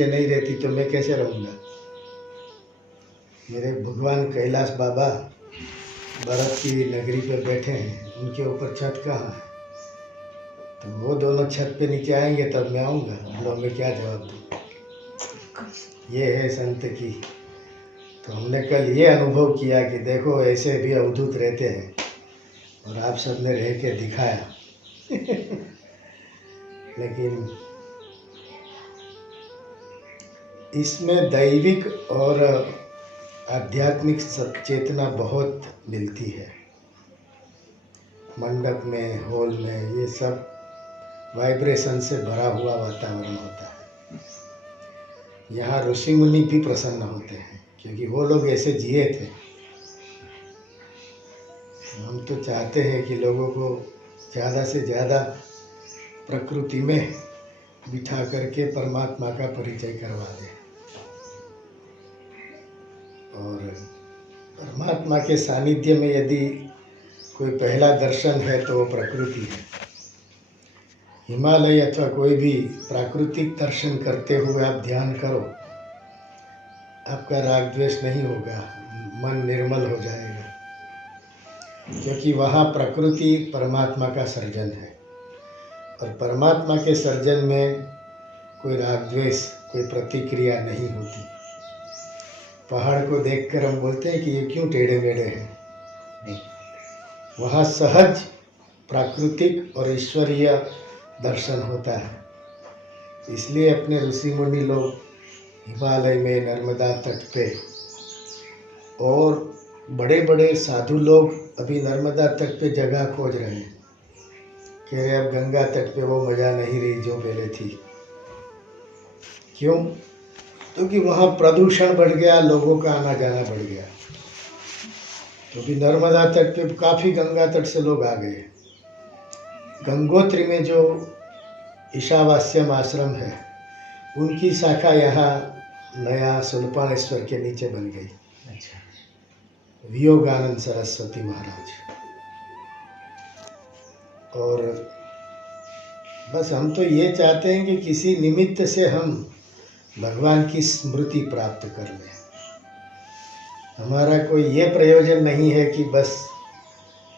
नीचे नहीं रहती तो मैं कैसे रहूँगा। मेरे भगवान कैलाश बाबा बर्फ की नगरी पे बैठे हैं, उनके ऊपर छत कहाँ है, तो वो दोनों छत पे नीचे आएंगे तब मैं आऊँगा। लोग मैं क्या जवाब दूँ। ये है संत की। तो हमने कल ये अनुभव किया कि देखो ऐसे भी अवधूत रहते हैं और आप सबने रह के दिखाया। लेकिन इसमें दैविक और आध्यात्मिक चेतना बहुत मिलती है। मंडप में, हॉल में, ये सब वाइब्रेशन से भरा हुआ वातावरण होता है। यहाँ ऋषि मुनि भी प्रसन्न होते हैं क्योंकि वो लोग ऐसे जिए थे। हम तो चाहते हैं कि लोगों को ज़्यादा से ज़्यादा प्रकृति में बिठा करके परमात्मा का परिचय करवा दें। और परमात्मा के सानिध्य में यदि कोई पहला दर्शन है तो वो प्रकृति है। हिमालय अथवा कोई भी प्राकृतिक दर्शन करते हुए आप ध्यान करो, आपका राग द्वेष नहीं होगा, मन निर्मल हो जाएगा, क्योंकि वहाँ प्रकृति परमात्मा का सर्जन है। और परमात्मा के सर्जन में कोई राग द्वेष, कोई प्रतिक्रिया नहीं होती। पहाड़ को देखकर हम बोलते हैं कि ये क्यों टेढ़े मेढ़े हैं, नहीं, वहाँ सहज प्राकृतिक और ईश्वरीय दर्शन होता है। इसलिए अपने ऋषि मुनि लोग हिमालय में, नर्मदा तट पे, और बड़े बड़े साधु लोग अभी नर्मदा तट पे जगह खोज रहे हैं। कह रहे अब गंगा तट पे वो मज़ा नहीं रही जो पहले थी। क्यों? क्योंकि वहाँ प्रदूषण बढ़ गया, लोगों का आना जाना बढ़ गया। क्योंकि नर्मदा तट पे काफ़ी गंगा तट से लोग आ गए। गंगोत्री में जो ईशावास्यम आश्रम है, उनकी शाखा यहाँ नया सुल्पानेश्वर के नीचे बन गई। अच्छा, वियोगानंद सरस्वती महाराज। और बस हम तो ये चाहते हैं कि किसी निमित्त से हम भगवान की स्मृति प्राप्त कर लें। हमारा कोई ये प्रयोजन नहीं है कि बस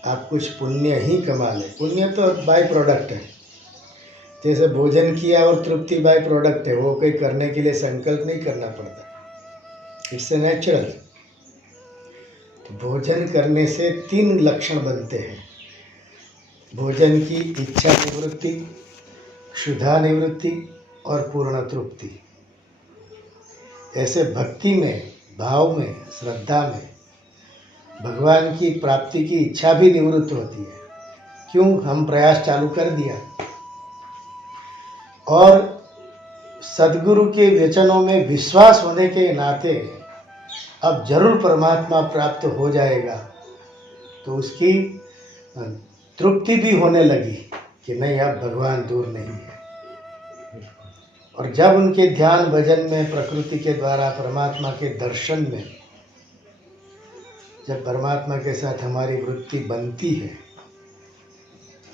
आप कुछ पुण्य ही कमा लें। पुण्य तो बाय प्रोडक्ट है। जैसे भोजन किया और तृप्ति बाय प्रोडक्ट है, वो कोई करने के लिए संकल्प नहीं करना पड़ता, इट्स ए नेचुरल। तो भोजन करने से 3 लक्षण बनते हैं: भोजन की इच्छा निवृत्ति, क्षुधा निवृत्ति और पूर्ण तृप्ति। ऐसे भक्ति में, भाव में, श्रद्धा में भगवान की प्राप्ति की इच्छा भी निवृत्त होती है। क्यों? हम प्रयास चालू कर दिया। और सद्गुरु के वचनों में विश्वास होने के नाते अब जरूर परमात्मा प्राप्त हो जाएगा, तो उसकी तृप्ति भी होने लगी कि नहीं, अब भगवान दूर नहीं है। और जब उनके ध्यान भजन में, प्रकृति के द्वारा परमात्मा के दर्शन में, जब परमात्मा के साथ हमारी वृत्ति बनती है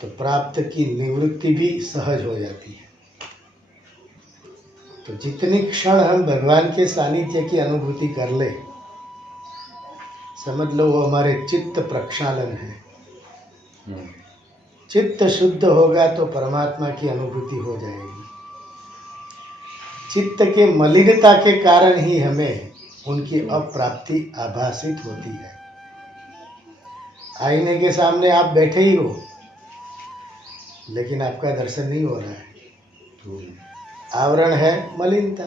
तो प्राप्त की निवृत्ति भी सहज हो जाती है। तो जितनी क्षण हम भगवान के सानिध्य की अनुभूति कर ले, समझ लो वो हमारे चित्त प्रक्षालन है। चित्त शुद्ध होगा तो परमात्मा की अनुभूति हो जाएगी। चित्त के मलिनता के कारण ही हमें उनकी अप्राप्ति आभासित होती है। आईने के सामने आप बैठे ही हो, लेकिन आपका दर्शन नहीं हो रहा है। आवरण है मलिनता।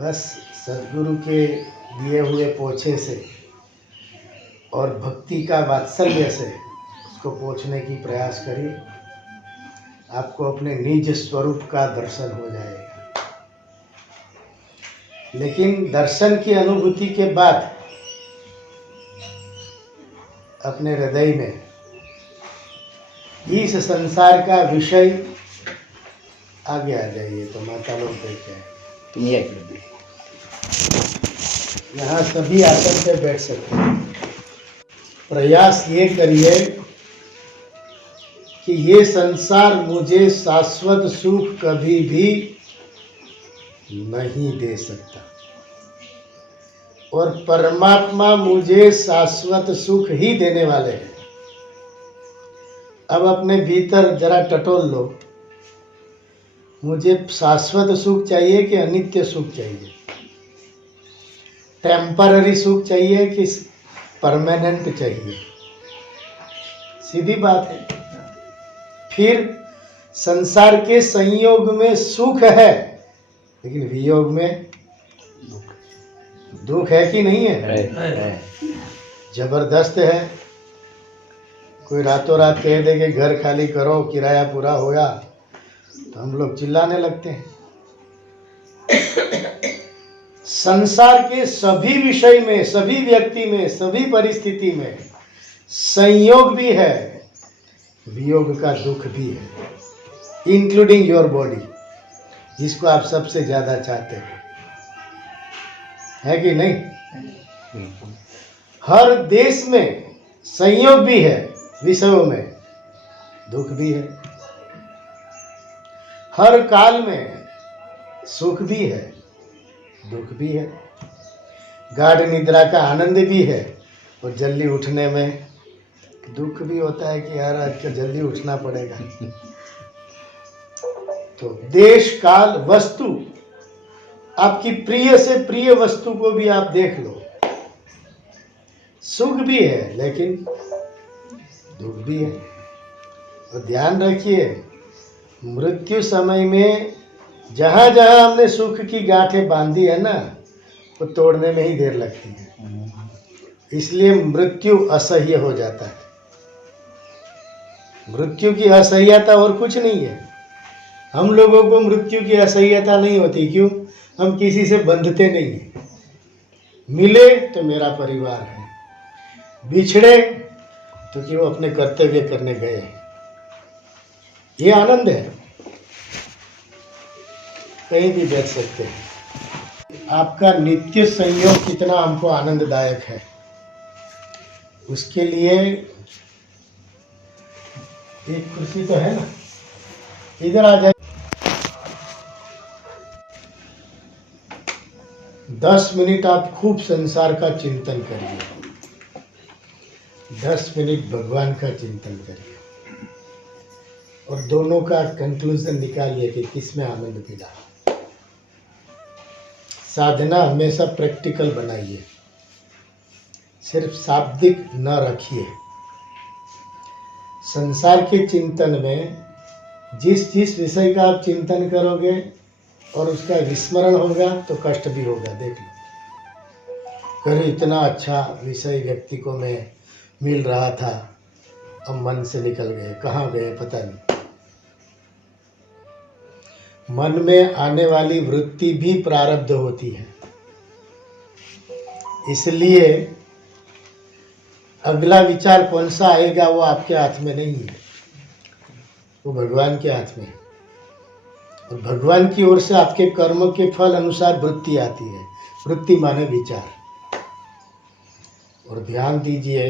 बस सद्गुरु के दिए हुए पोछे से और भक्ति का वात्सल्य से उसको पोंछने की प्रयास करिए, आपको अपने निज स्वरूप का दर्शन हो जाएगा। लेकिन दर्शन की अनुभूति के बाद अपने हृदय में इस संसार का विषय आगे आ जाइए। तो माता लोग देखते हैं, तुम ये कर दे, यहाँ सभी आसन पे बैठ सकते हैं। प्रयास ये करिए कि ये संसार मुझे शाश्वत सुख कभी भी नहीं दे सकता। और परमात्मा मुझे शाश्वत सुख ही देने वाले हैं। अब अपने भीतर जरा टटोल लो, मुझे शाश्वत सुख चाहिए कि अनित्य सुख चाहिए? टेम्पररी सुख चाहिए कि परमानेंट चाहिए? सीधी बात है। फिर संसार के संयोग में सुख है, लेकिन वियोग में दुख है कि नहीं है? जबरदस्त है। कोई रातों रात कह दे कि घर खाली करो, किराया पूरा होगा, तो हम लोग चिल्लाने लगते हैं। संसार के सभी विषय में, सभी व्यक्ति में, सभी परिस्थिति में संयोग भी है, वियोग का दुख भी है, इंक्लूडिंग योर बॉडी, जिसको आप सबसे ज्यादा चाहते हो, है कि नहीं? हर देश में संयोग भी है, विषयों में दुख भी है। हर काल में सुख भी है, दुख भी है। गाढ़ निद्रा का आनंद भी है, और जल्दी उठने में दुख भी होता है कि यार आज का जल्दी उठना पड़ेगा। तो देश काल वस्तु, आपकी प्रिय से प्रिय वस्तु को भी आप देख लो, सुख भी है लेकिन दुख भी है। और ध्यान रखिए, मृत्यु समय में जहां जहां हमने सुख की गांठें बांधी है ना, वो तोड़ने में ही देर लगती है। इसलिए मृत्यु असह्य हो जाता है। मृत्यु की असह्यता और कुछ नहीं है। हम लोगों को मृत्यु की असह्यता नहीं होती। क्यों? हम किसी से बंधते नहीं हैं। मिले तो मेरा परिवार है, बिछड़े तो कि वो अपने कर्तव्य करने गए। ये आनंद है, कहीं भी बैठ सकते हैं। आपका नित्य संयोग कितना हमको आनंददायक है, उसके लिए एक कुर्सी तो है ना, इधर आ जाए। 10 मिनट आप खूब संसार का चिंतन करिए, 10 मिनट भगवान का चिंतन करिए, और दोनों का कंक्लूजन निकालिए कि किसमें आनंद मिला। साधना हमेशा प्रैक्टिकल बनाइए, सिर्फ शाब्दिक न रखिए। संसार के चिंतन में जिस जिस विषय का आप चिंतन करोगे और उसका विस्मरण होगा तो कष्ट भी होगा। देख लो, अरे इतना अच्छा विषय व्यक्ति को मैं मिल रहा था, अब मन से निकल गए, कहाँ गए पता नहीं। मन में आने वाली वृत्ति भी प्रारब्ध होती है, इसलिए अगला विचार कौन सा आएगा वो आपके हाथ में नहीं है, वो भगवान के हाथ में है। और भगवान की ओर से आपके कर्म के फल अनुसार वृत्ति आती है। वृत्ति माने विचार। और ध्यान दीजिए,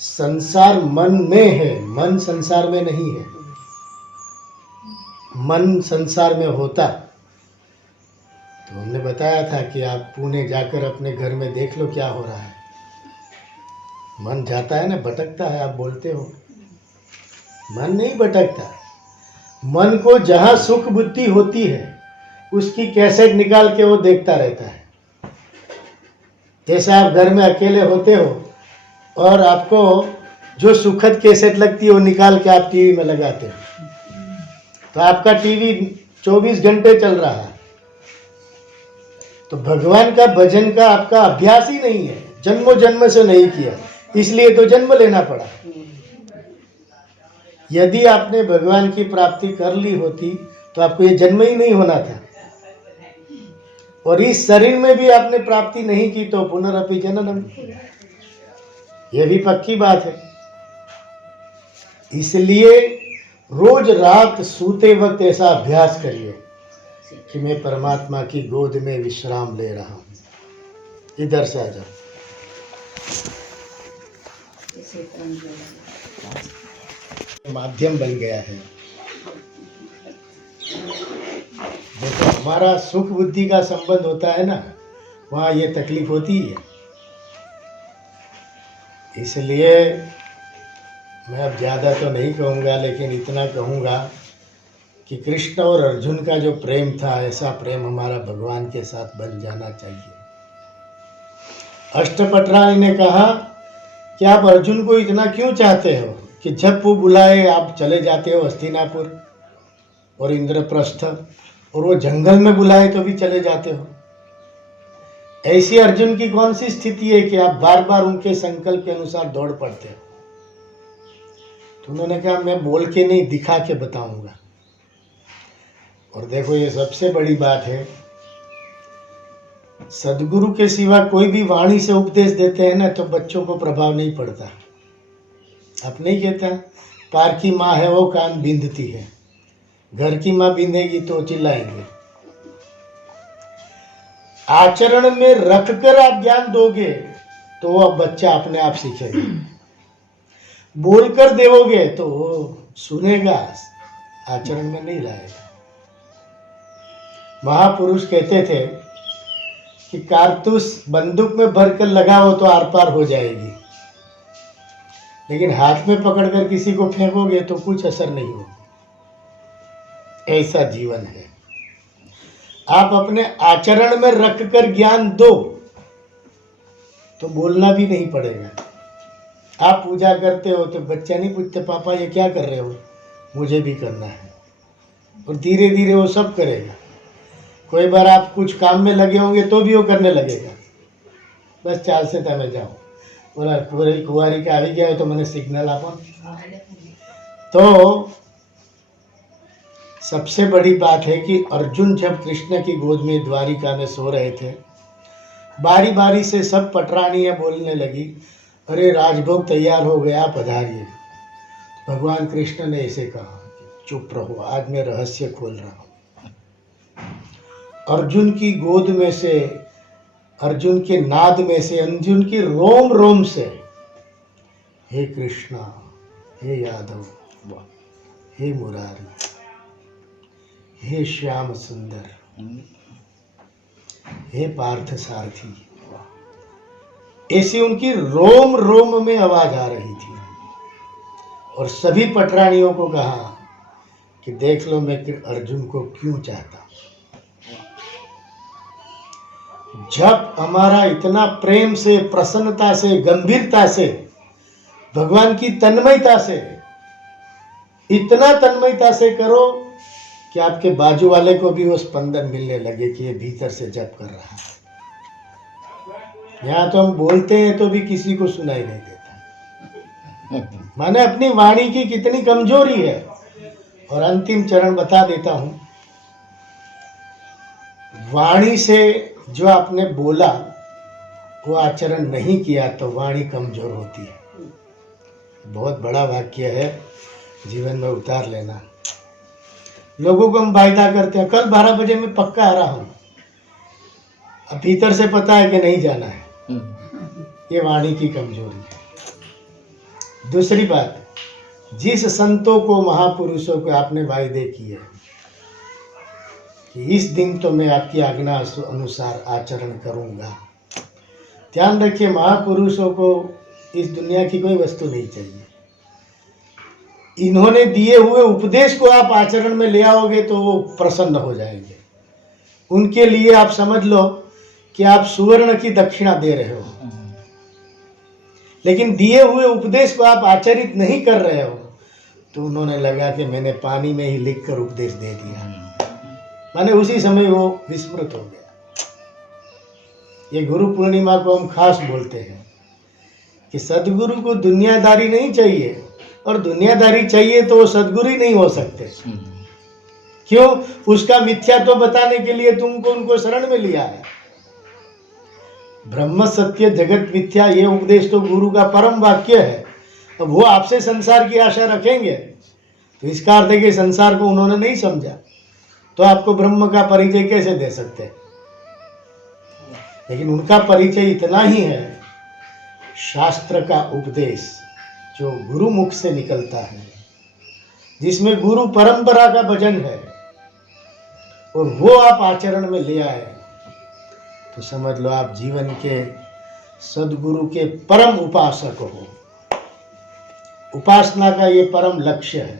संसार मन में है, मन संसार में नहीं है। मन संसार में होता तो हमने बताया था कि आप पुणे जाकर अपने घर में देख लो क्या हो रहा है। मन जाता है ना, भटकता है। आप बोलते हो, मन नहीं भटकता। मन को जहाँ सुख बुद्धि होती है उसकी कैसेट निकाल के वो देखता रहता है। जैसे आप घर में अकेले होते हो और आपको जो सुखद कैसेट लगती है वो निकाल के आप टीवी में लगाते हो, तो आपका टीवी 24 घंटे चल रहा है। तो भगवान का भजन का आपका अभ्यास ही नहीं है, जन्मों जन्म से नहीं किया, इसलिए तो जन्म लेना पड़ा। यदि आपने भगवान की प्राप्ति कर ली होती तो आपको ये जन्म ही नहीं होना था। और इस शरीर में भी आपने प्राप्ति नहीं की तो पुनरअपि जननम, यह भी पक्की बात है। इसलिए रोज रात सोते वक्त ऐसा अभ्यास करिए कि मैं परमात्मा की गोद में विश्राम ले रहा हूँ। इधर से आ जाओ। माध्यम बन गया है। देखो हमारा सुख बुद्धि का संबंध होता है ना, वहाँ ये तकलीफ होती है। इसलिए मैं अब ज़्यादा तो नहीं कहूँगा, लेकिन इतना कहूँगा कि कृष्ण और अर्जुन का जो प्रेम था, ऐसा प्रेम हमारा भगवान के साथ बन जाना चाहिए। अष्टपटरानी ने कहा कि आप अर्जुन को इतना क्यों चाहते हो कि जब वो बुलाए आप चले जाते हो हस्तिनापुर और इंद्रप्रस्थ, और वो जंगल में बुलाए तो भी चले जाते हो। ऐसी अर्जुन की कौन सी स्थिति है कि आप बार बार उनके संकल्प के अनुसार दौड़ पड़ते हो? तो उन्होंने कहा मैं बोल के नहीं, दिखा के बताऊंगा। और देखो ये सबसे बड़ी बात है, सदगुरु के सिवा कोई भी वाणी से उपदेश देते हैं ना तो बच्चों को प्रभाव नहीं पड़ता। आप नहीं कहता पार की माँ है वो कान बींधती है, घर की माँ बींधेगी तो चिल्लाएंगे। आचरण में रखकर आप ज्ञान दोगे तो वो बच्चा अपने आप सीखेगा। बोलकर देवोगे तो वो सुनेगा, आचरण में नहीं लाएगा। महापुरुष कहते थे कि कारतूस बंदूक में भरकर लगाओ तो आर पार हो जाएगी, लेकिन हाथ में पकड़कर किसी को फेंकोगे तो कुछ असर नहीं होगा। ऐसा जीवन है। आप अपने आचरण में रखकर ज्ञान दो तो बोलना भी नहीं पड़ेगा। आप पूजा करते हो तो बच्चा नहीं पूछते पापा ये क्या कर रहे हो, मुझे भी करना है, और धीरे धीरे वो सब करेगा। कोई बार आप कुछ काम में लगे होंगे तो भी वो करने लगेगा, बस चाल से तमे जाओ, बोला कुंवारी के આવી ગયા तो मैंने सिग्नल आपो। तो सबसे बड़ी बात है कि अर्जुन जब कृष्ण की गोद में द्वारिका में सो रहे थे, बारी बारी से सब पटरानियाँ बोलने लगी, अरे राजभोग तैयार हो गया, पधारिए। भगवान कृष्ण ने ऐसे कहा, चुप रहो, आज मैं रहस्य खोल रहा हूँ। अर्जुन की गोद में से, अर्जुन के नाद में से, अर्जुन की रोम रोम से, हे कृष्णा, हे यादव, हे मुरारी, हे श्याम सुंदर, हे पार्थ सारथी, ऐसी उनकी रोम रोम में आवाज आ रही थी। और सभी पटरानियों को कहा कि देख लो मैं अर्जुन को क्यों चाहता। जब हमारा इतना प्रेम से, प्रसन्नता से, गंभीरता से, भगवान की तन्मयता से, इतना तन्मयता से करो कि आपके बाजू वाले को भी वो स्पंदन मिलने लगे कि ये भीतर से जप कर रहा है। यहाँ तो हम बोलते हैं तो भी किसी को सुनाई नहीं देता। माने अपनी वाणी की कितनी कमजोरी है। और अंतिम चरण बता देता हूं, वाणी से जो आपने बोला वो आचरण नहीं किया तो वाणी कमजोर होती है। बहुत बड़ा वाक्य है, जीवन में उतार लेना। लोगों को हम वायदा करते हैं, कल 12 बजे मैं पक्का आ रहा हूं, अब भीतर से पता है कि नहीं जाना है। ये वाणी की कमजोरी है। दूसरी बात, जिस संतों को, महापुरुषों को आपने वायदे किए कि इस दिन तो मैं आपकी आज्ञा अनुसार आचरण करूंगा, ध्यान रखिए महापुरुषों को इस दुनिया की कोई वस्तु नहीं चाहिए। इन्होंने दिए हुए उपदेश को आप आचरण में ले आओगे तो वो प्रसन्न हो जाएंगे। उनके लिए आप समझ लो कि आप सुवर्ण की दक्षिणा दे रहे हो, लेकिन दिए हुए उपदेश को आप आचरित नहीं कर रहे हो तो उन्होंने लगा कि मैंने पानी में ही लिखकर उपदेश दे दिया, माने उसी समय वो विस्मृत हो गया। ये गुरु पूर्णिमा को हम खास बोलते हैं कि सदगुरु को दुनियादारी नहीं चाहिए, और दुनियादारी चाहिए तो वो सदगुरु ही नहीं हो सकते। क्यों? उसका मिथ्या तो बताने के लिए तुमको उनको शरण में लिया है। ब्रह्म सत्य जगत मिथ्या, ये उपदेश तो गुरु का परम वाक्य है। अब वो आपसे संसार की आशा रखेंगे तो इसका अर्थ है कि संसार को उन्होंने नहीं समझा, तो आपको ब्रह्म का परिचय कैसे दे सकते हैं? लेकिन उनका परिचय इतना ही है, शास्त्र का उपदेश जो गुरु मुख से निकलता है, जिसमें गुरु परंपरा का भजन है, और वो आप आचरण में ले आए, तो समझ लो आप जीवन के सदगुरु के परम उपासक हो। उपासना का ये परम लक्ष्य है,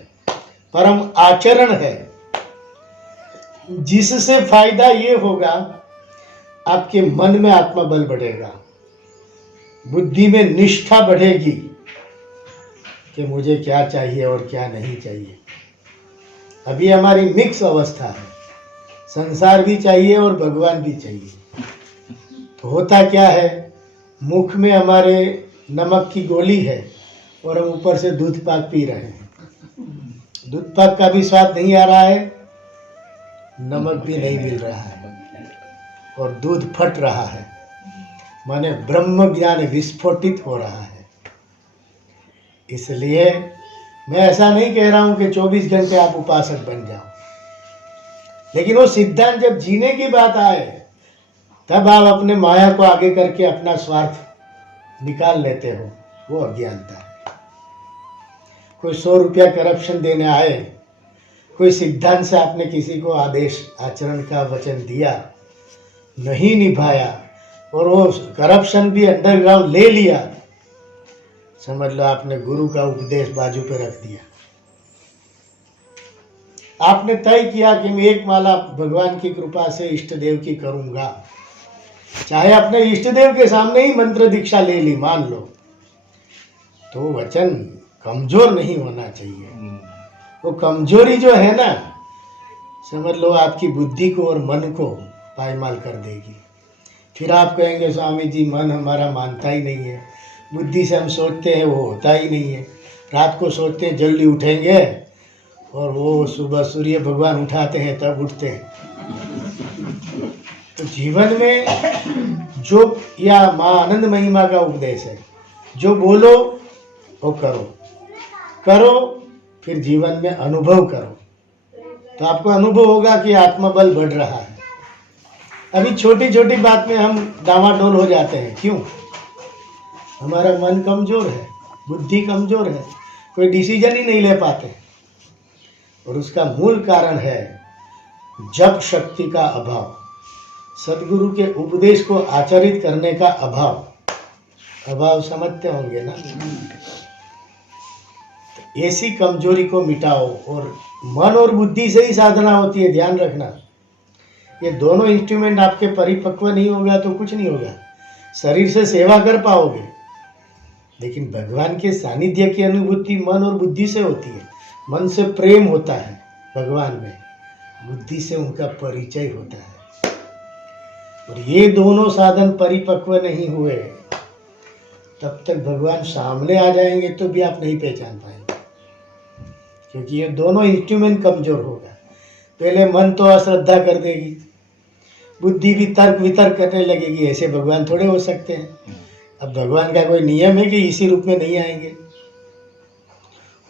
परम आचरण है, जिससे फायदा ये होगा आपके मन में आत्मबल बढ़ेगा, बुद्धि में निष्ठा बढ़ेगी कि मुझे क्या चाहिए और क्या नहीं चाहिए। अभी हमारी मिक्स अवस्था है, संसार भी चाहिए और भगवान भी चाहिए। तो होता क्या है, मुख में हमारे नमक की गोली है और हम ऊपर से दूध पाक पी रहे हैं। दूध पाक का भी स्वाद नहीं आ रहा है, नमक भी नहीं मिल रहा है और दूध फट रहा है, माने ब्रह्म ज्ञान विस्फोटित हो रहा है। इसलिए मैं ऐसा नहीं कह रहा हूं कि 24 घंटे आप उपासक बन जाओ, लेकिन वो सिद्धांत जब जीने की बात आए तब आप अपने माया को आगे करके अपना स्वार्थ निकाल लेते हो, वो अज्ञानता है। कोई 100 रुपया करप्शन देने आए, कोई सिद्धांत से आपने किसी को आदेश आचरण का वचन दिया, नहीं निभाया और वो करप्शन भी अंडरग्राउंड ले लिया, समझ लो आपने गुरु का उपदेश बाजू पे रख दिया। आपने तय किया कि मैं एक माला भगवान की कृपा से इष्ट देव की करूंगा, चाहे अपने इष्ट देव के सामने ही मंत्र दीक्षा ले ली मान लो, तो वचन कमजोर नहीं होना चाहिए। वो कमजोरी जो है ना, समझ लो आपकी बुद्धि को और मन को पायमाल कर देगी। फिर आप कहेंगे स्वामी जी मन हमारा मानता ही नहीं है, बुद्धि से हम सोचते हैं वो होता ही नहीं है, रात को सोचते हैं जल्दी उठेंगे और वो सुबह सूर्य भगवान उठाते हैं तब उठते हैं। तो जीवन में जो या माँ आनंद महिमा का उपदेश है, जो बोलो वो करो, करो फिर जीवन में अनुभव करो, तो आपको अनुभव होगा कि आत्मबल बढ़ रहा है। अभी छोटी छोटी बात में हम डामाडोल हो जाते हैं, क्यों? हमारा मन कमजोर है, बुद्धि कमजोर है, कोई डिसीजन ही नहीं ले पाते, और उसका मूल कारण है जप शक्ति का अभाव, सदगुरु के उपदेश को आचरित करने का अभाव समझते होंगे ना। तो ऐसी कमजोरी को मिटाओ, और मन और बुद्धि से ही साधना होती है, ध्यान रखना। ये दोनों इंस्ट्रूमेंट आपके परिपक्व नहीं होगा तो कुछ नहीं होगा। शरीर से सेवा कर पाओगे, लेकिन भगवान के सानिध्य की अनुभूति मन और बुद्धि से होती है। मन से प्रेम होता है भगवान में, बुद्धि से उनका परिचय होता है। और ये दोनों साधन परिपक्व नहीं हुए तब तक भगवान सामने आ जाएंगे तो भी आप नहीं पहचान पाएंगे, क्योंकि ये दोनों इंस्ट्रूमेंट कमजोर होगा। पहले मन तो अश्रद्धा कर देगी, बुद्धि भी तर्क वितर्क करने लगेगी, ऐसे भगवान थोड़े हो सकते हैं। अब भगवान का कोई नियम है कि इसी रूप में नहीं आएंगे,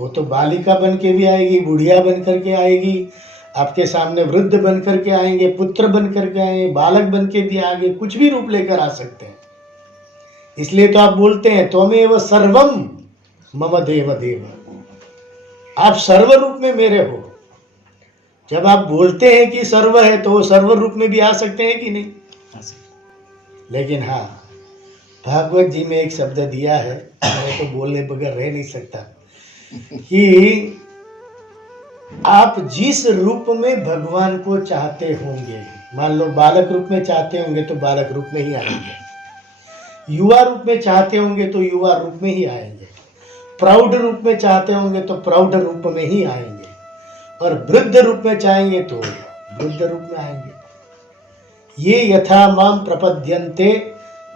वो तो बालिका बन के भी आएगी, बुढ़िया बन करके आएगी, आपके सामने वृद्ध बन करके आएंगे, पुत्र बन करके आएंगे, बालक बन के भी आएंगे, कुछ भी रूप लेकर आ सकते हैं। इसलिए तो आप बोलते हैं त्वमेव सर्वम मम देव देव, आप सर्व रूप में मेरे हो। जब आप बोलते हैं कि सर्व है तो वो सर्व रूप में भी आ सकते हैं कि नहीं? लेकिन हाँ, भागवत जी में एक शब्द दिया है, मैं तो बोलने बगैर रह नहीं सकता, कि आप जिस रूप में भगवान को चाहते होंगे, मान लो बालक रूप में चाहते होंगे तो बालक रूप में ही आएंगे, युवा रूप में चाहते होंगे तो युवा रूप में ही आएंगे, प्रौढ़ रूप में चाहते होंगे तो प्रौढ़ रूप में ही आएंगे, और वृद्ध रूप में चाहेंगे तो वृद्ध रूप में आएंगे। ये यथा माम प्रपद्यन्ते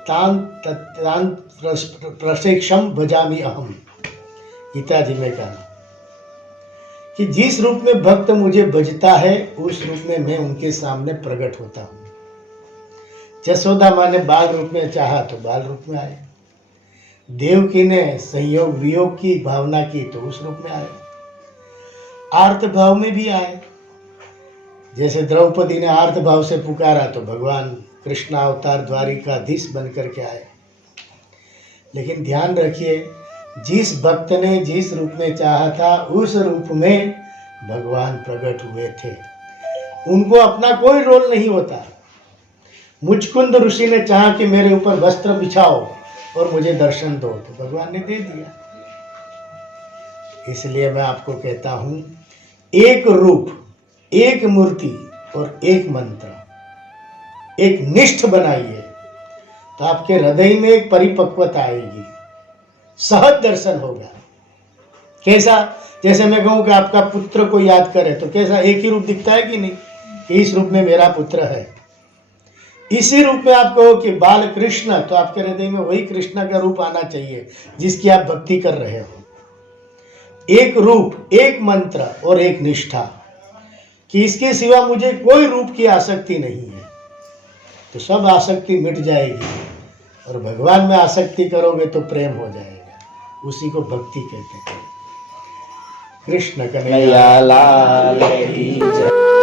तान प्रशिक्षम भजामि अहम, गीता जी में कहा कि जिस रूप में भक्त मुझे भजता है उस रूप में मैं उनके सामने प्रकट होता हूँ। जसोदा माँ ने बाल रूप में चाहा तो बाल रूप में आए, देवकी ने संयोग वियोग की भावना की तो उस रूप में आए, आर्त भाव में भी आए। जैसे द्रौपदी ने आर्त भाव से पुकारा तो भगवान कृष्ण अवतार द्वारिकाधीश बन करके आए। लेकिन ध्यान रखिए, जिस भक्त ने जिस रूप में चाहा था उस रूप में भगवान प्रकट हुए थे। उनको अपना कोई रोल नहीं होता। मुचकुंद ऋषि ने चाहा कि मेरे ऊपर वस्त्र बिछाओ और मुझे दर्शन दो, तो भगवान ने दे दिया। इसलिए मैं आपको कहता हूं, एक रूप, एक मूर्ति और एक मंत्र, एक निष्ठ बनाइए तो आपके हृदय में एक परिपक्वता आएगी, सहज दर्शन होगा। कैसा? जैसे मैं कहूं कि आपका पुत्र को याद करे तो कैसा, एक ही रूप दिखता है कि नहीं, कि इस रूप में मेरा पुत्र है। इसी रूप में आप कहो कि बाल कृष्ण, तो आपके हृदय में वही कृष्ण का रूप आना चाहिए जिसकी आप भक्ति कर रहे हो। एक रूप, एक मंत्र और एक निष्ठा, कि इसके सिवा मुझे कोई रूप की आसक्ति नहीं है, तो सब आसक्ति मिट जाएगी और भगवान में आसक्ति करोगे तो प्रेम हो जाएगा। उसी को भक्ति कहते हैं। कृष्ण कन्हैया लाल की जय।